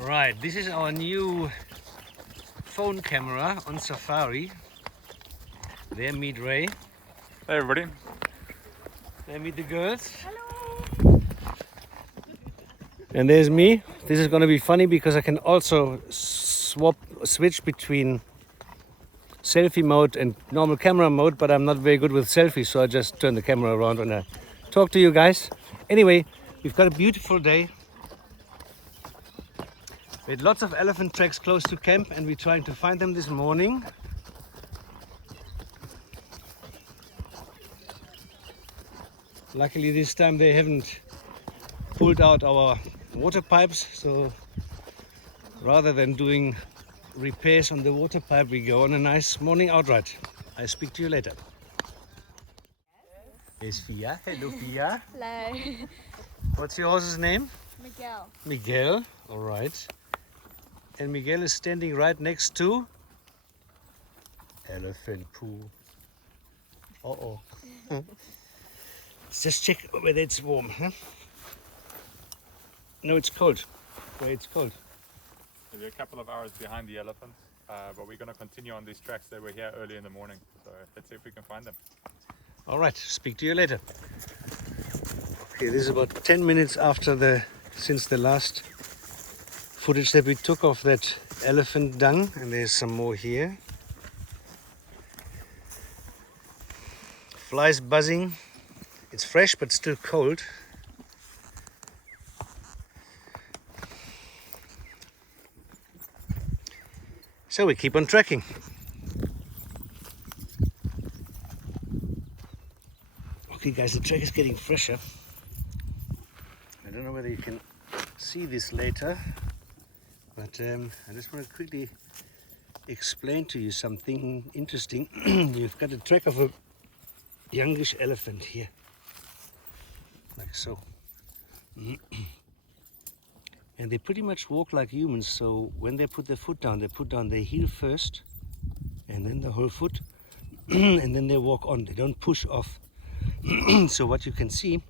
Right, this is our new phone camera on safari. There meet Ray. Hey everybody. There meet the girls. Hello. And there's me. This is gonna be funny because I can also switch between selfie mode and normal camera mode, but I'm not very good with selfies, so I just turn the camera around when I talk to you guys. Anyway, we've got a beautiful day. We had lots of elephant tracks close to camp and we're trying to find them this morning. Luckily this time they haven't pulled out our water pipes, so rather than doing repairs on the water pipe, we go on a nice morning outright. I'll speak to you later. Here's Fia. Hello Fia. Hello. What's your horse's name? Miguel. Miguel. All right. And Miguel is standing right next to elephant poo. Uh-oh. Let's just check whether it's warm. Huh? No, it's cold. Wait, it's cold. We're a couple of hours behind the elephants, but we're going to continue on these tracks that were here early in the morning. So let's see if we can find them. All right, speak to you later. Okay, this is about 10 minutes after since the last footage that we took of that elephant dung, and there's some more here. Flies buzzing. It's fresh but still cold. So we keep on trekking. Okay guys, the track is getting fresher. I don't know whether you can see this later, but I just want to quickly explain to you something interesting. You've got a track of a youngish elephant here, like so. And they pretty much walk like humans, so when they put their foot down, they put down their heel first, and then the whole foot, and then they walk on. They don't push off. So what you can see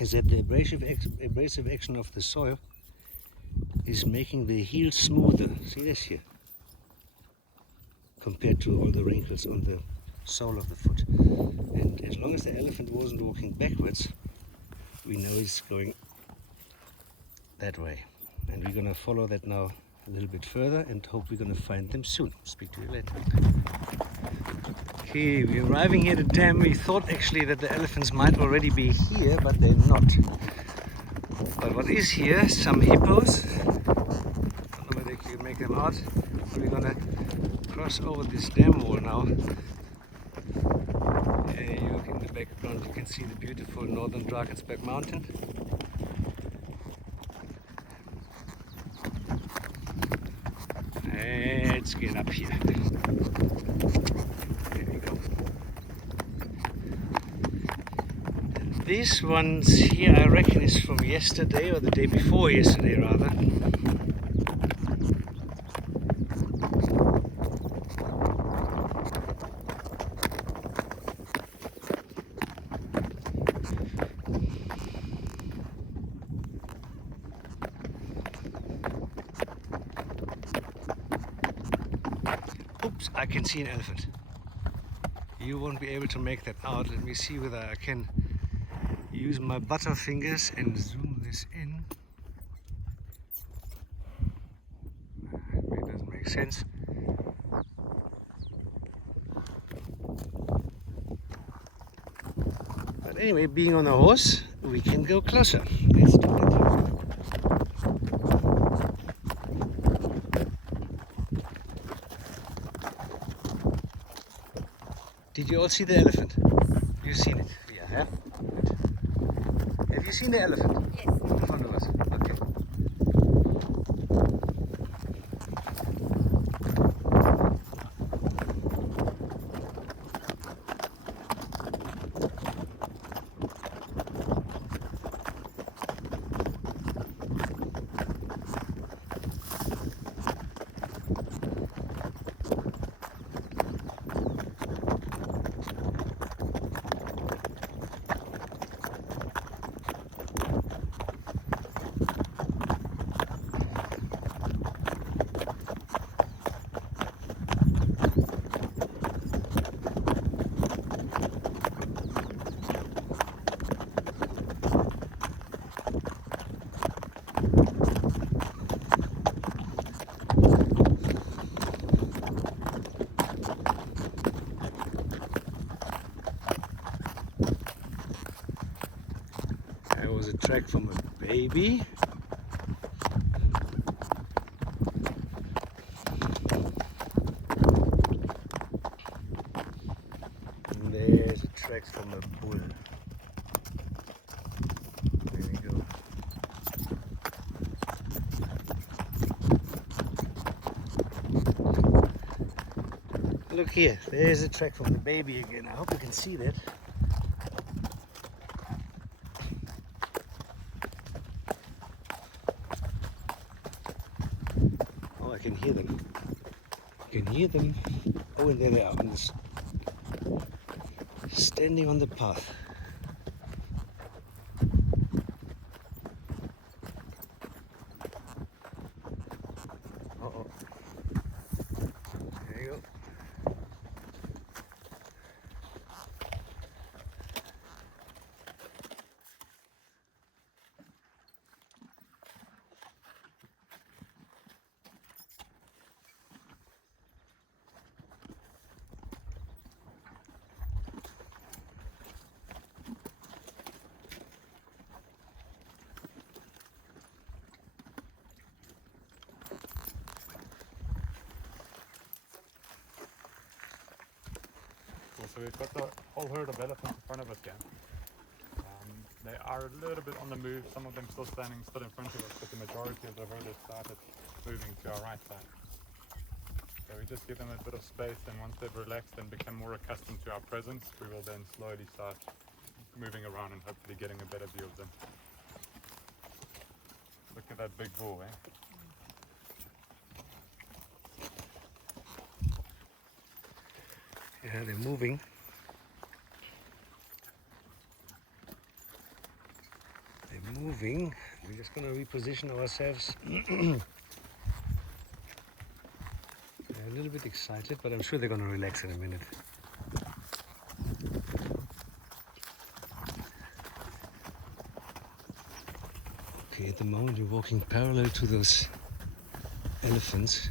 is that the abrasive action of the soil is making the heel smoother. See this here? Compared to all the wrinkles on the sole of the foot. And as long as the elephant wasn't walking backwards, we know it's going that way. And we're going to follow that now a little bit further and hope we're going to find them soon. Speak to you later. Okay, we're arriving here at the dam. We thought actually that the elephants might already be here, but they're not. But what is here? Some hippos. I don't know whether you can make them out. We're going to cross over this dam wall now. You look in the background, you can see the beautiful northern Drakensberg mountain. Let's get up here. There we go. This one's here, I reckon, is from yesterday, or the day before yesterday rather. Oops, I can see an elephant. You won't be able to make that out. Let me see whether I can use my butter fingers and zoom this in. It doesn't make sense. But anyway, being on a horse, we can go closer. Let's do that. Did you all see the elephant? You've seen it? Yeah. Good. Have you seen the elephant? Yes. In front of us? Okay. shows a track from a baby. And there's a track from a bull. There we go. Look here, there's a track from the baby again. I hope you can see that. Oh, I can hear them. You can hear them. Oh, and there they are, standing on the path. Uh-oh. There you go. So we've got the whole herd of elephants in front of us here. They are a little bit on the move, some of them still standing still in front of us, but the majority of the herd has started moving to our right side. So we just give them a bit of space, and once they've relaxed and become more accustomed to our presence, we will then slowly start moving around and hopefully getting a better view of them. Look at that big bull, eh? Yeah, they're moving. They're moving. We're just going to reposition ourselves. They're a little bit excited, but I'm sure they're going to relax in a minute. Okay, at the moment we're walking parallel to those elephants.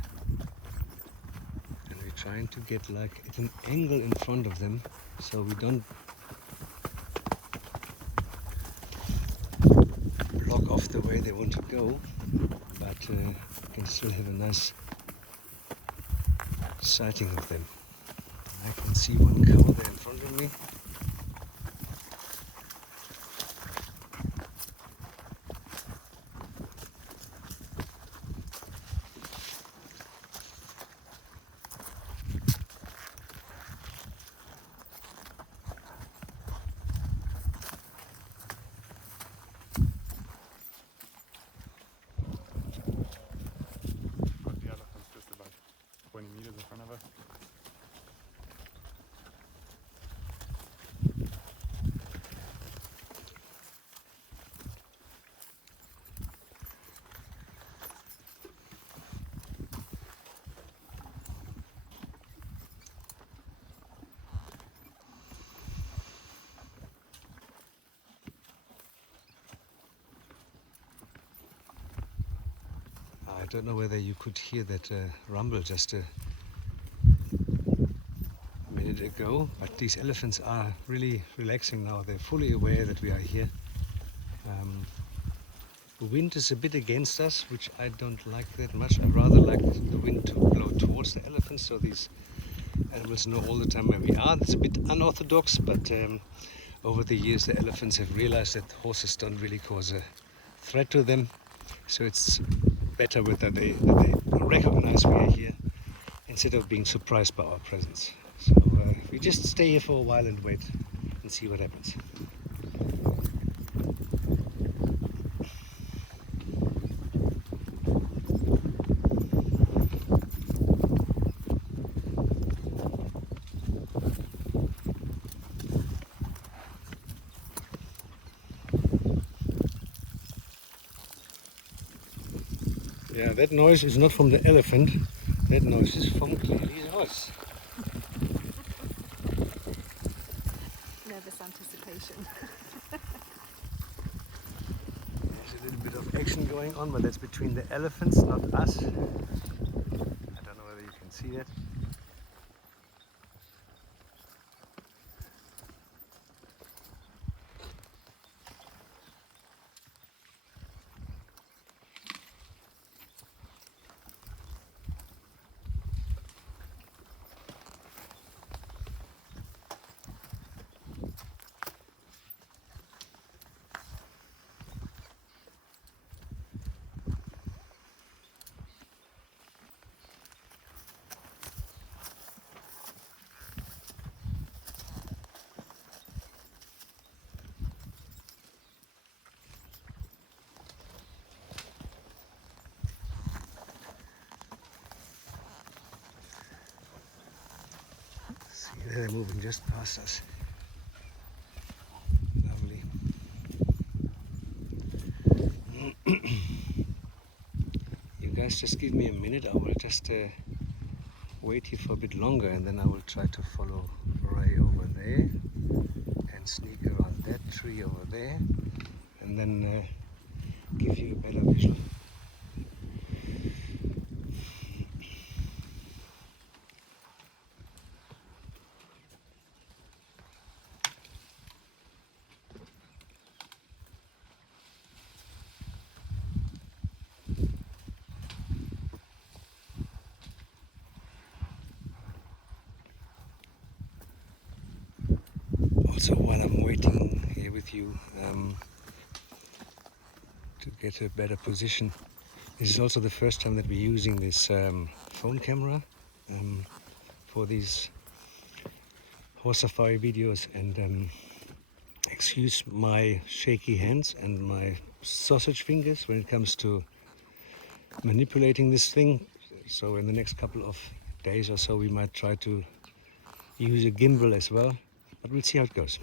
Trying to get like at an angle in front of them so we don't block off the way they want to go, but can still have a nice sighting of them. I can see one cow there in front of me. The elephant's just about 20 meters in front of us. I don't know whether you could hear that rumble just a minute ago, but these elephants are really relaxing now. They're fully aware that we are here. The wind is a bit against us, which I don't like that much. I rather like the wind to blow towards the elephants, so these animals know all the time where we are. It's a bit unorthodox, but over the years the elephants have realized that horses don't really cause a threat to them, so it's better that they recognize we are here instead of being surprised by our presence. So we just stay here for a while and wait and see what happens. Yeah, that noise is not from the elephant, that noise is from clearly the horse. Nervous anticipation. There's a little bit of action going on, but that's between the elephants, not us. I don't know whether you can see that. They're moving just past us. Lovely. You guys just give me a minute. I will just wait here for a bit longer, and then I will try to follow Ray over there and sneak around that tree over there, and then give you a better visual. Also, while I'm waiting here with you to get a better position, this is also the first time that we're using this phone camera for these horse safari videos, and excuse my shaky hands and my sausage fingers when it comes to manipulating this thing. So in the next couple of days or so we might try to use a gimbal as well, but we'll see how it goes.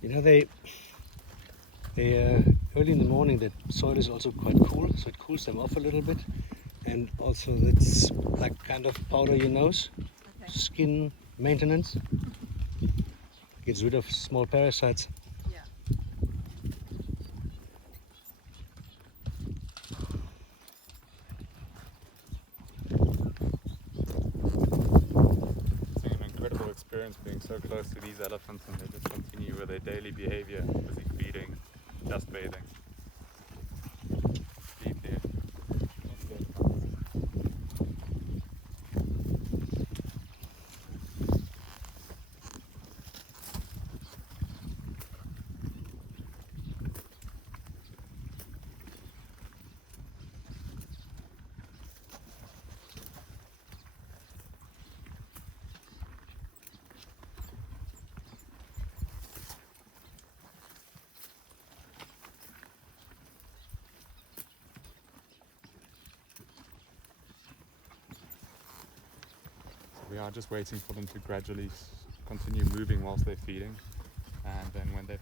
You know, they early in the morning the soil is also quite cool, so it cools them off a little bit, and also it's like kind of powder your nose, skin maintenance, gets rid of small parasites. Yeah. It's an incredible experience being so close to these elephants, and they just continue with their daily behavior, busy feeding, just bathing. Deep there. We are just waiting for them to gradually continue moving whilst they're feeding, and then when they've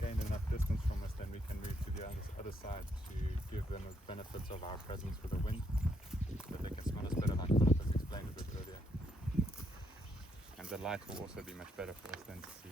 gained enough distance from us, then we can move to the other side to give them the benefits of our presence with the wind, so that they can smell us better, like Philip has explained a bit earlier. And the light will also be much better for us then to see.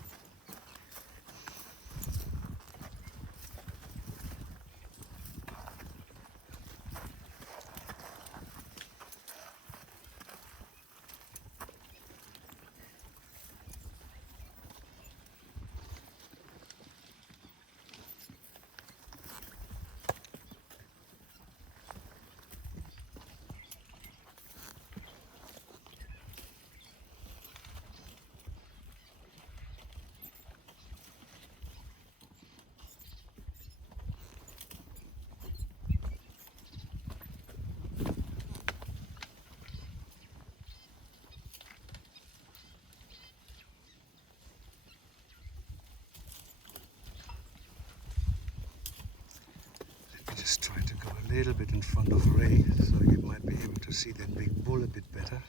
Just trying to go a little bit in front of Ray so you might be able to see that big bull a bit better.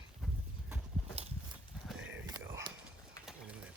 There you go. Look at that.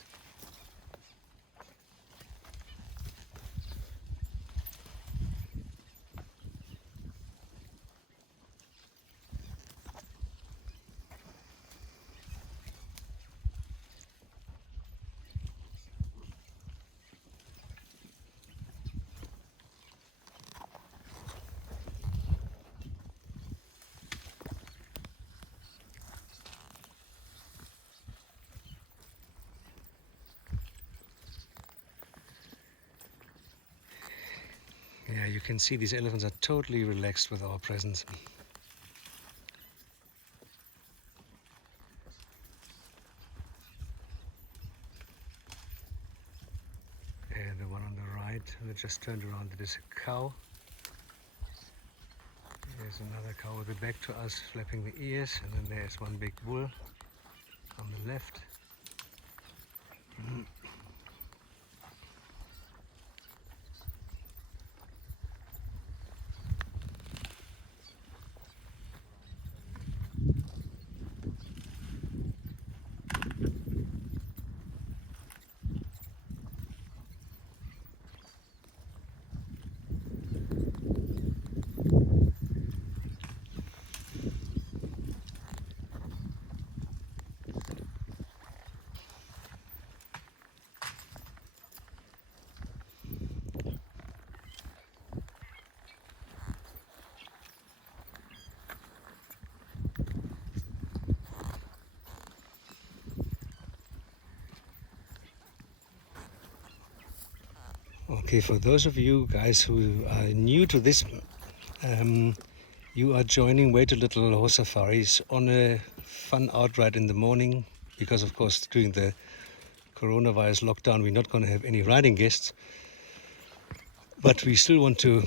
You can see these elephants are totally relaxed with our presence. And the one on the right that just turned around, it is a cow. There's another cow with the back to us, flapping the ears, and then there's one big bull on the left. Okay, for those of you guys who are new to this, you are joining Way Too Little Horse Safaris on a fun outride in the morning, because of course during the coronavirus lockdown we're not going to have any riding guests, but we still want to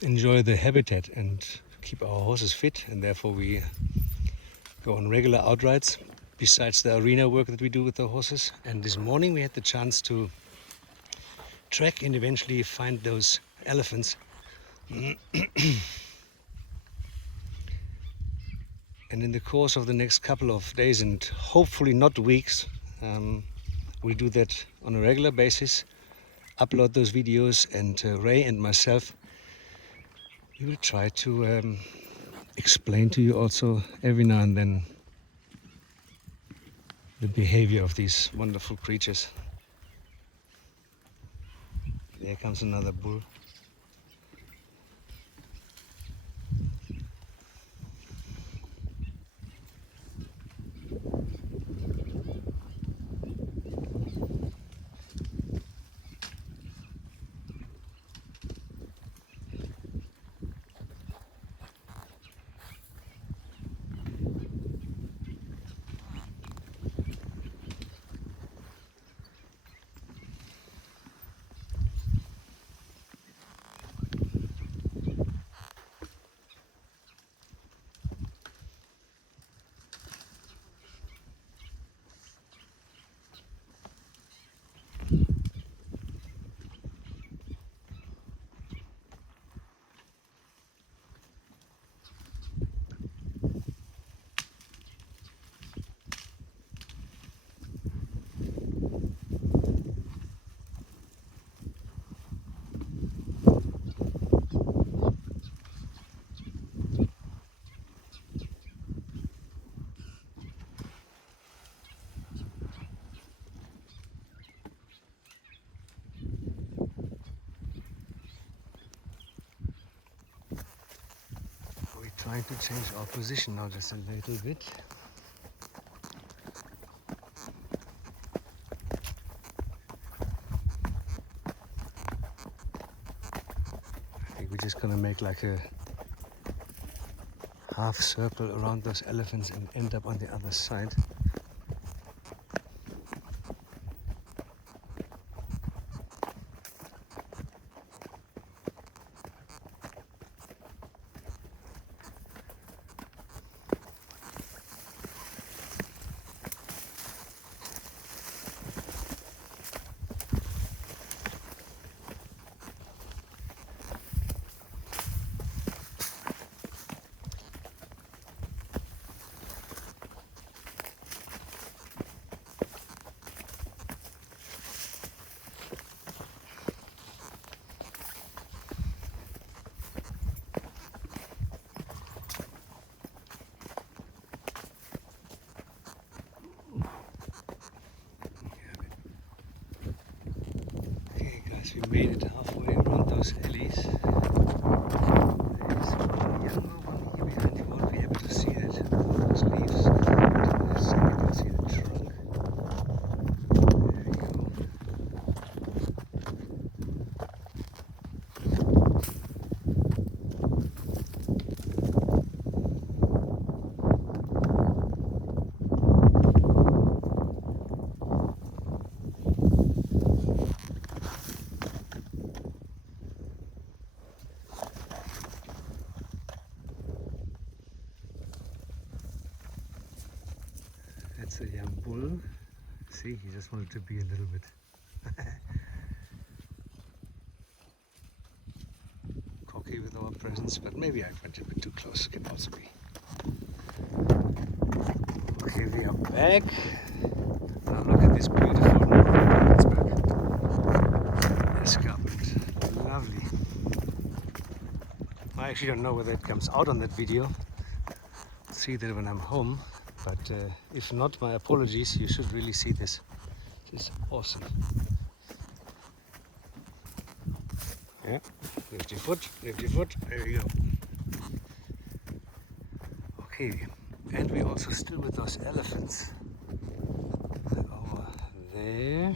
enjoy the habitat and keep our horses fit, and therefore we go on regular outrides besides the arena work that we do with the horses. And this morning we had the chance to track and eventually find those elephants. And in the course of the next couple of days, and hopefully not weeks, we'll do that on a regular basis, upload those videos, and Ray and myself, we will try to explain to you also every now and then the behavior of these wonderful creatures. There comes another bull. Trying to change our position now just a little bit. I think we're just gonna make like a half circle around those elephants and end up on the other side. We made it halfway around those alleys. There's one younger one here behind. You won't be able to see it with all those leaves. But in a second you'll see the trunk. There you go. bull. See, he just wanted to be a little bit cocky with our presence, but maybe I went a bit too close, can also be. Okay, we are back. Now look at this beautiful Horseback escarpment. Lovely. I actually don't know whether it comes out on that video. I'll see that when I'm home, but if not, my apologies. You should really see this. This is awesome. Yeah, lift your foot, lift your foot. There you go. Okay, and we're also still with those elephants. Over there.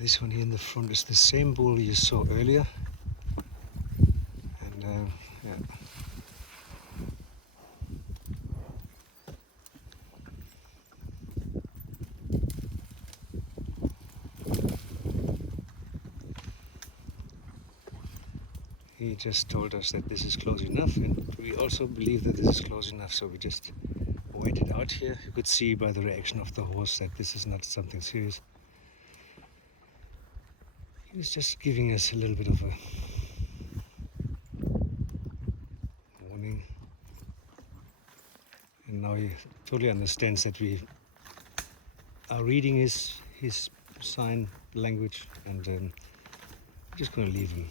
This one here in the front is the same bull you saw earlier, and yeah. He just told us that this is close enough, and we also believe that this is close enough, so we just waited out here. You could see by the reaction of the horse that this is not something serious. He was just giving us a little bit of a warning, and now he totally understands that we are reading his sign language, and we're just going to leave him.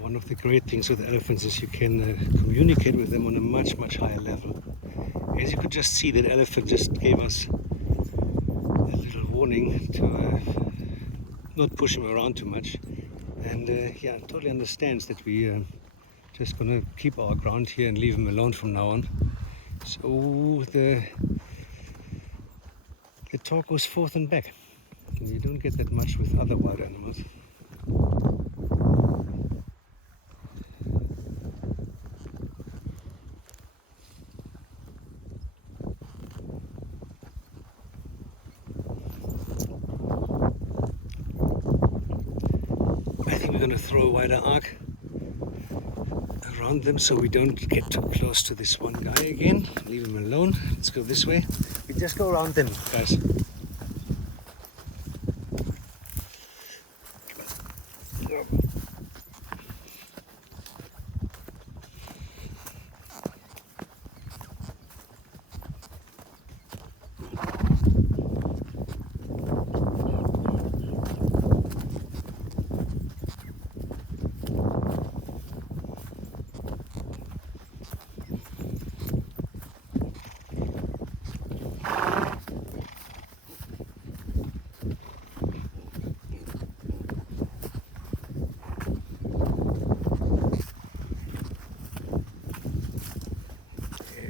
One of the great things with elephants is you can communicate with them on a much higher level. As you could just see, that elephant just gave us a little warning to not push him around too much, and yeah, totally understands that we just gonna keep our ground here and leave him alone from now on. So the talk goes forth and back, and you don't get that much with other wild animals. We're going to throw a wider arc around them so we don't get too close to this one guy again. Leave him alone. Let's go this way. We just go around them, guys. There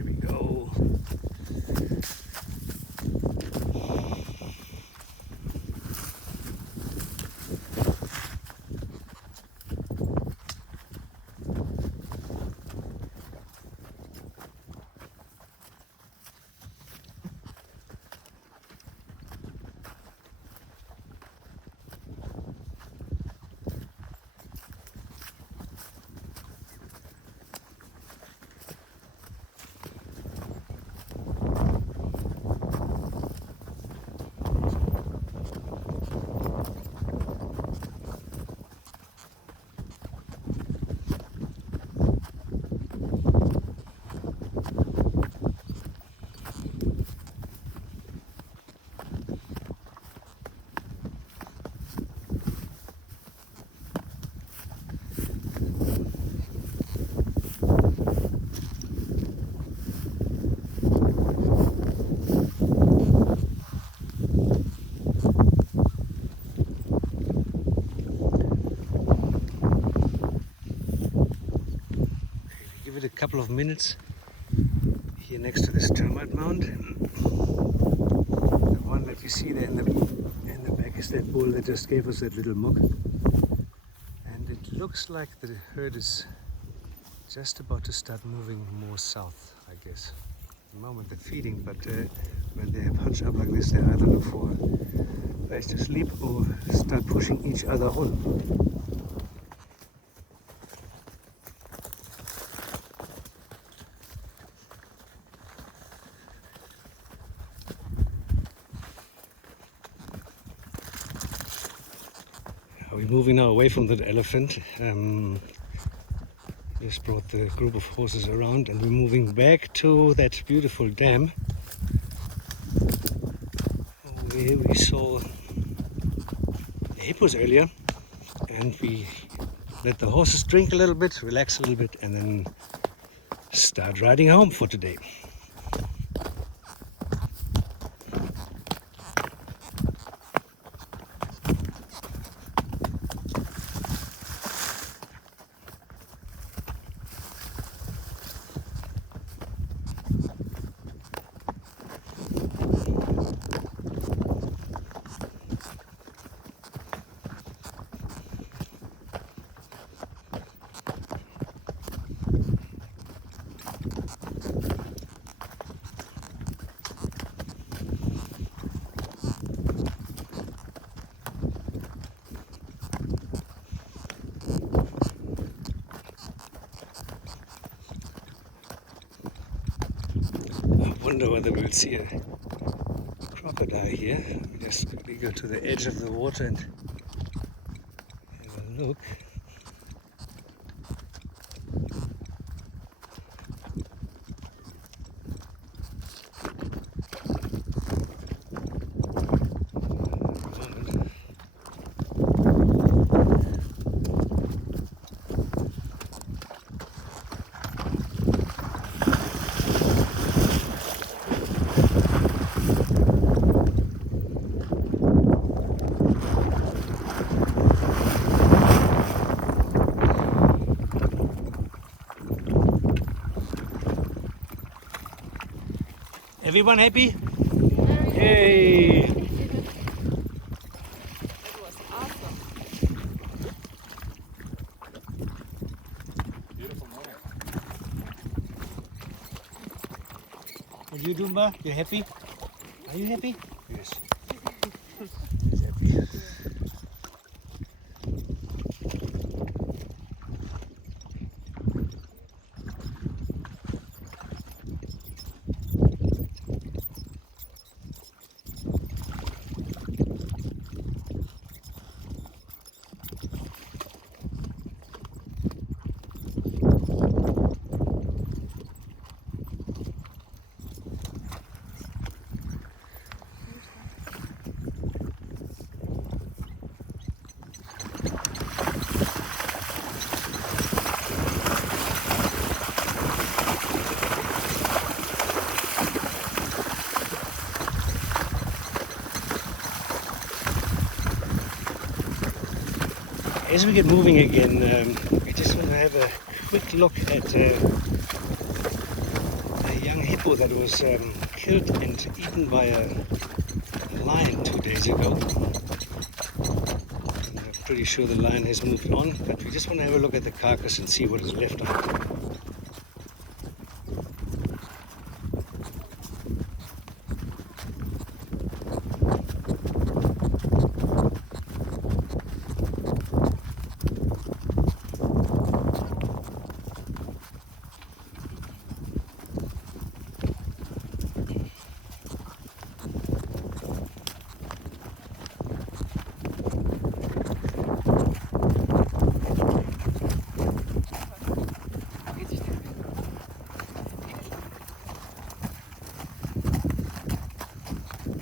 we go. Give it a couple of minutes here next to this termite mound. The one that you see there in the back is that bull that just gave us that little muck. And it looks like the herd is just about to start moving more south, I guess. At the moment they're feeding, but when they hunch up like this, they either look for a place to sleep or start pushing each other on. We're moving now away from that elephant. Just brought the group of horses around and we're moving back to that beautiful dam. Over here we saw the hippos earlier and we let the horses drink a little bit, relax a little bit and then start riding home for today. I wonder whether we'll see a crocodile here. We just quickly go to the edge of the water and have a look. Everyone happy? Yay! That was awesome. Beautiful morning. What are you doing, Ba? You happy? Are you happy? Yes. He's happy. As we get moving again, we just want to have a quick look at a young hippo that was killed and eaten by a lion 2 days ago. And I'm pretty sure the lion has moved on, but we just want to have a look at the carcass and see what is left of it.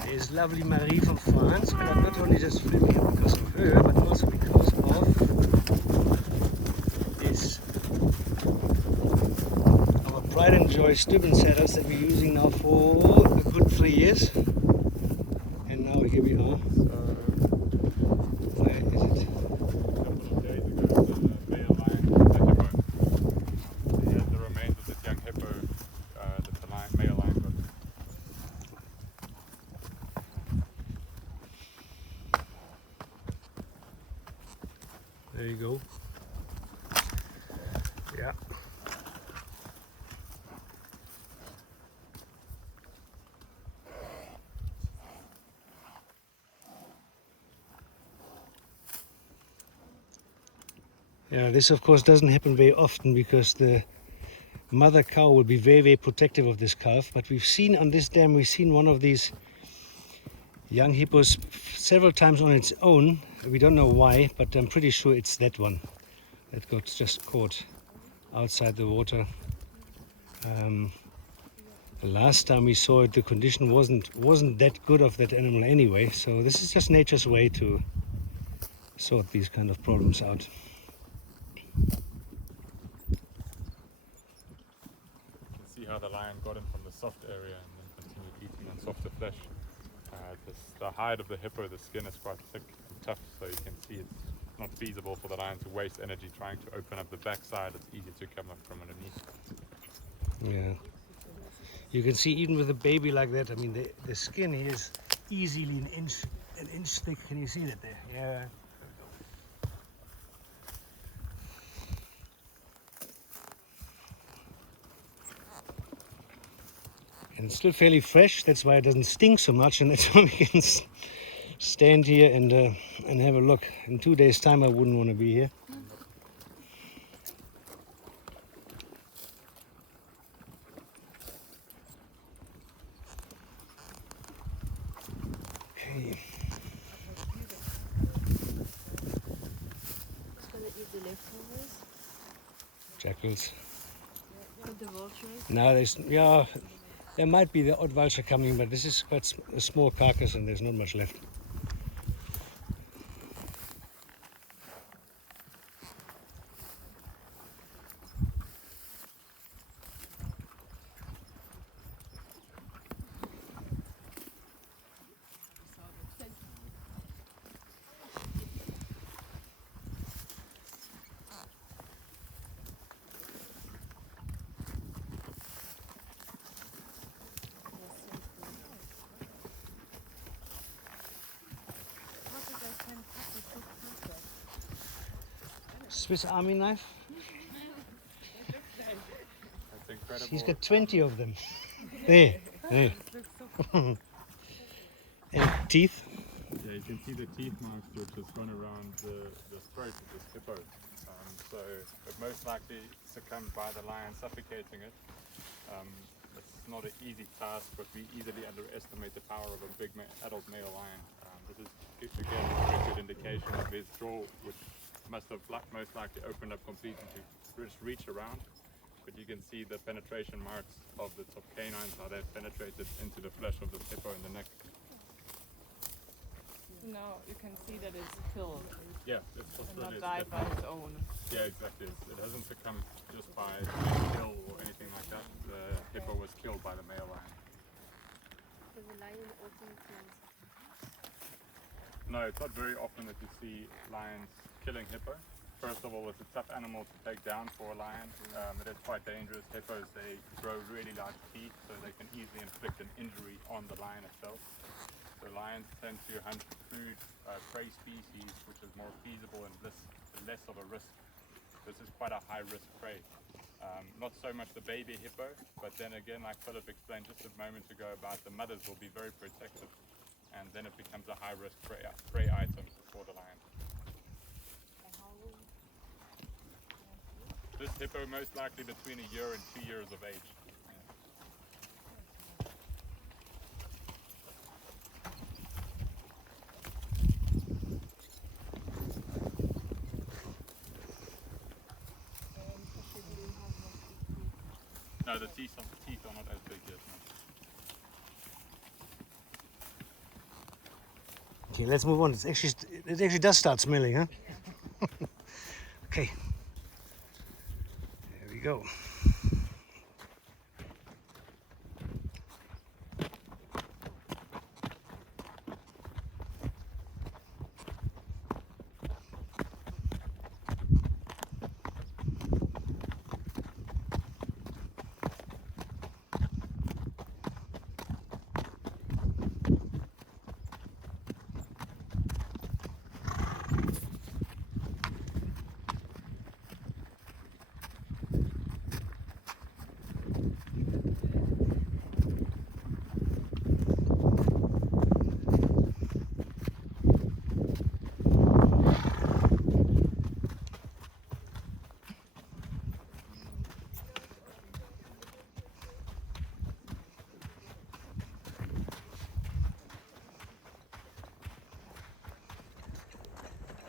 There's lovely Marie from France, but I'm not only just filming her because of her, but also because of this. Our Pride and Joy Steuben saddles that we're using now for a good 3 years. And now here we are. Where is it? A couple of days ago, the male lion, the hippo. He had the remains of this young hippo that the male lion got. There you go. Yeah. Yeah, this of course doesn't happen very often because the mother cow will be very, very protective of this calf. But we've seen on this dam, we've seen one of these young hippos several times on its own. We don't know why, but I'm pretty sure it's that one that got just caught outside the water. The last time we saw it, the condition wasn't that good of that animal anyway. So this is just nature's way to sort these kind of problems out. You can see how the lion got in from the soft area and then continued eating on softer flesh. The hide of the hippo, the skin is quite thick and tough, so you can see it's not feasible for the lion to waste energy trying to open up the backside. It's easy to come up from underneath. Yeah. You can see even with a baby like that, I mean the skin is easily an inch thick. Can you see that there? Yeah. And it's still fairly fresh, that's why it doesn't stink so much, and that's why we can stand here and have a look. In 2 days' time I wouldn't want to be here. Okay. Who's gonna eat the leftovers? Jackals. And the vultures? Now there might be the odd vulture coming, but this is quite a small carcass and there's not much left. Swiss Army knife? That's incredible. He's got 20 of them. There. And teeth. Yeah, you can see the teeth marks which has gone around the throat of this hippo. So it most likely succumbed by the lion suffocating it. It's not an easy task, but we easily underestimate the power of a big adult male lion. This is again a good indication of his jaw, which must have most likely opened up completely to just reach around. But you can see the penetration marks of the top canines, how they've penetrated into the flesh of the hippo in the neck. No, you can see that it's killed Yeah, it's and possible. not died by its own. Yeah, exactly. It hasn't succumbed just by kill or anything like that. The hippo was killed by the male lion. Does the lion also kills? No, it's not very often that you see lions killing hippo. First of all, it's a tough animal to take down for a lion. It is quite dangerous. Hippos, they grow really large teeth, so they can easily inflict an injury on the lion itself. So lions tend to hunt food, prey species, which is more feasible and less of a risk. This is quite a high-risk prey. Not so much the baby hippo, but then again, like Philip explained just a moment ago about the mothers will be very protective, and then it becomes a high-risk prey item for the lion. This hippo most likely between 1 year and 2 years of age. No, the teeth are not as big yet. No. Okay, let's move on. It actually does start smelling, huh? Okay. There we go.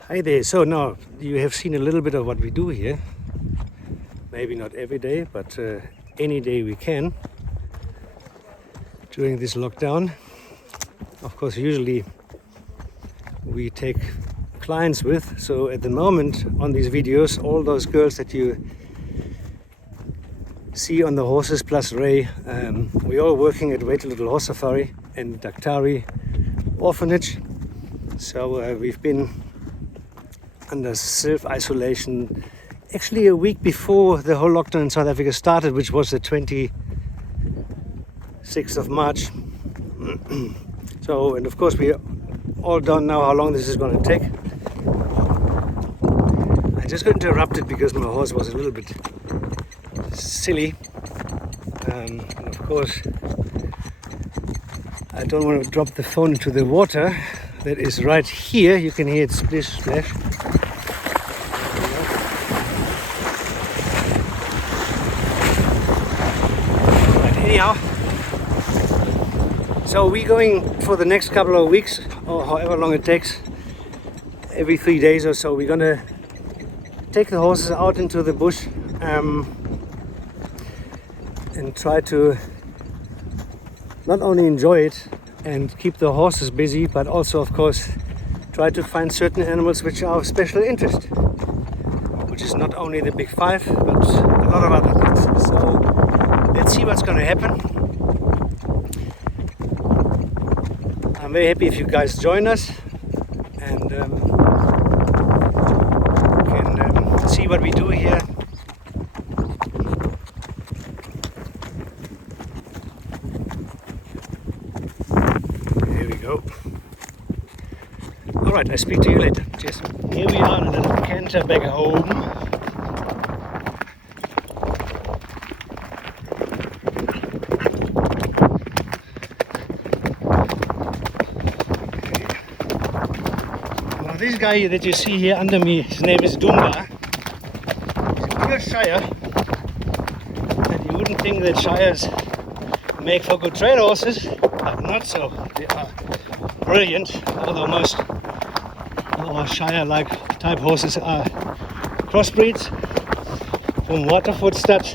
Hi there. So now you have seen a little bit of what we do here. Maybe not every day, but any day we can during this lockdown. Of course, usually we take clients with. So at the moment on these videos, all those girls that you see on the horses plus Ray, we're all working at Wait a Little Horse Safari and Daktari Orphanage. So we've been under self-isolation actually a week before the whole lockdown in South Africa started, which was the 26th of March. So, and of course we all don't know how long this is going to take. I just got interrupted because my horse was a little bit silly, and of course I don't want to drop the phone into the water that is right here. You can hear it splish splash. Right, anyhow, so we're going for the next couple of weeks, or however long it takes, every 3 days or so, we're gonna take the horses out into the bush and try to not only enjoy it and keep the horses busy, but also of course try to find certain animals which are of special interest, which is not only the big five but a lot of other things. So let's see what's going to happen. I'm very happy if you guys join us and can see what we do here. Alright, I speak to you later. Cheers. Here we are in a little canter back home. Now this guy that you see here under me, his name is Dumba. He's a pure Shire. And you wouldn't think that Shires make for good trail horses, but not so. They are brilliant, although most our Shire-like type horses are crossbreeds from Waterford stud.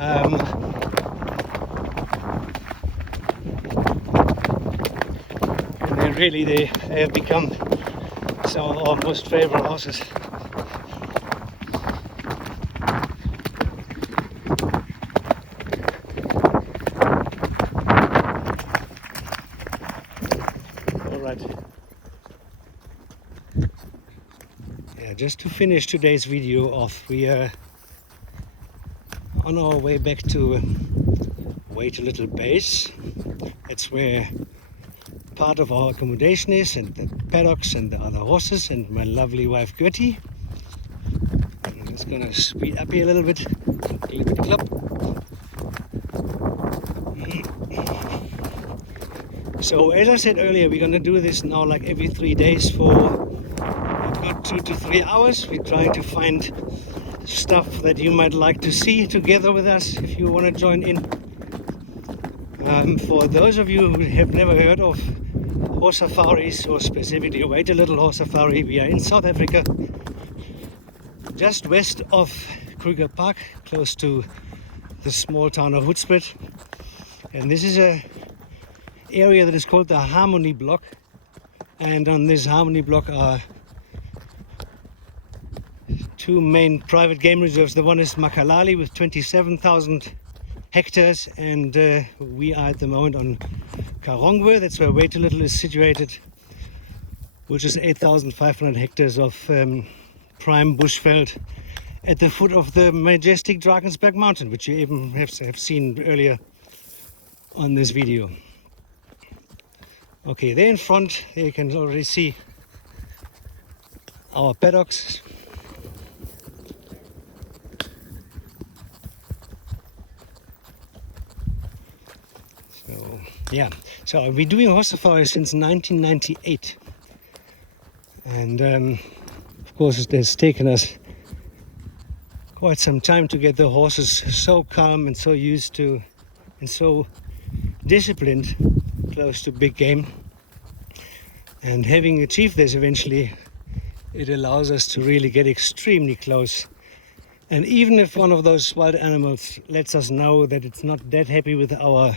And they have become some of our most favorite horses. All right. Yeah, just to finish today's video off, we are on our way back to Wait a Little Base. That's where part of our accommodation is, and the paddocks and the other horses, and my lovely wife Gertie. I'm just gonna speed up here a little bit club. So as I said earlier, we're gonna do this now like every 3 days for about 2 to 3 hours. We're trying to find stuff that you might like to see together with us if you want to join in. For those of you who have never heard of horse safaris, or specifically Wait a Little Horse Safari, we are in South Africa, just west of Kruger Park, close to the small town of Hoedspruit. And this is a area that is called the Harmony Block, and on this Harmony Block are 2 main private game reserves. The one is Makalali with 27,000 hectares, and we are at the moment on Karongwe. That's where Wait a Little is situated, which is 8,500 hectares of prime bushveld at the foot of the majestic Drakensberg mountain, which you even have seen earlier on this video. Okay, there in front you can already see our paddocks. So yeah, so I've been doing horse safari since 1998, and of course it has taken us quite some time to get the horses so calm and so used to and so disciplined close to big game. And having achieved this eventually, it allows us to really get extremely close. And even if one of those wild animals lets us know that it's not that happy with our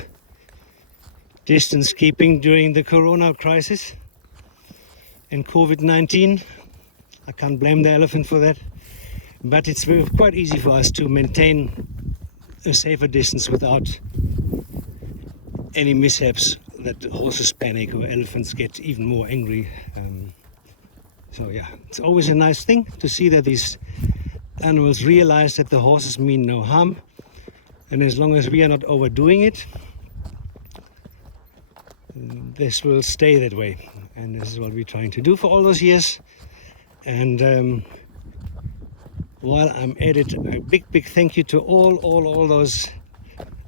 distance keeping during the corona crisis and COVID-19, I can't blame the elephant for that, but it's quite easy for us to maintain a safer distance without any mishaps that horses panic or elephants get even more angry. So yeah, it's always a nice thing to see that these animals realize that the horses mean no harm, and as long as we are not overdoing it, this will stay that way. And this is what we're trying to do for all those years. And while I'm at it, a big thank you to all those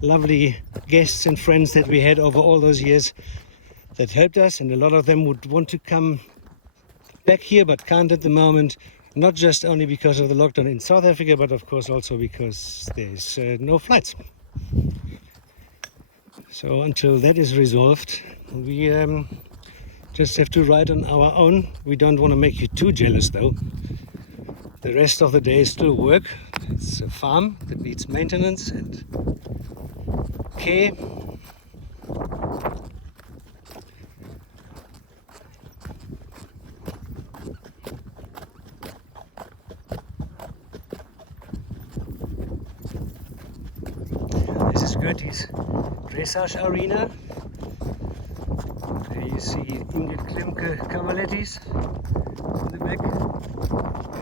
lovely guests and friends that we had over all those years that helped us, and a lot of them would want to come back here but can't at the moment, not just only because of the lockdown in South Africa, but of course also because there's no flights. So until that is resolved, we just have to ride on our own. We don't want to make you too jealous though. The rest of the day is still work. It's a farm that needs maintenance and care. This is Gertie's dressage arena. There you see Ingrid Klimke Cavalettis in the back.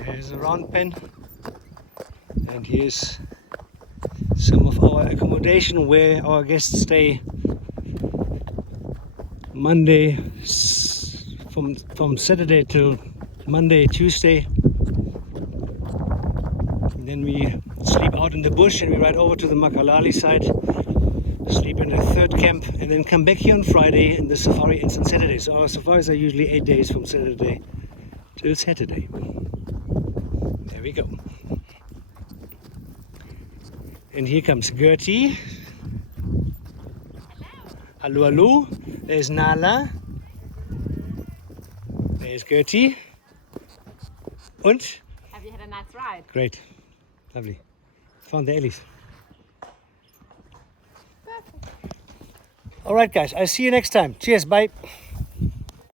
There's a round pen, and here's some of our accommodation where our guests stay Monday, from Saturday till Monday, Tuesday. And then we sleep out in the bush and we ride over to the Makalali side, sleep in a third camp, and then come back here on Friday, and the safari ends on Saturday. So our safaris are usually 8 days from Saturday till Saturday. There we go. And here comes Gertie. Hello, hello. There's Nala. There's Gertie. And? Have you had a nice ride? Great. Lovely. Found the Ellies. Alright guys, I'll see you next time. Cheers, bye.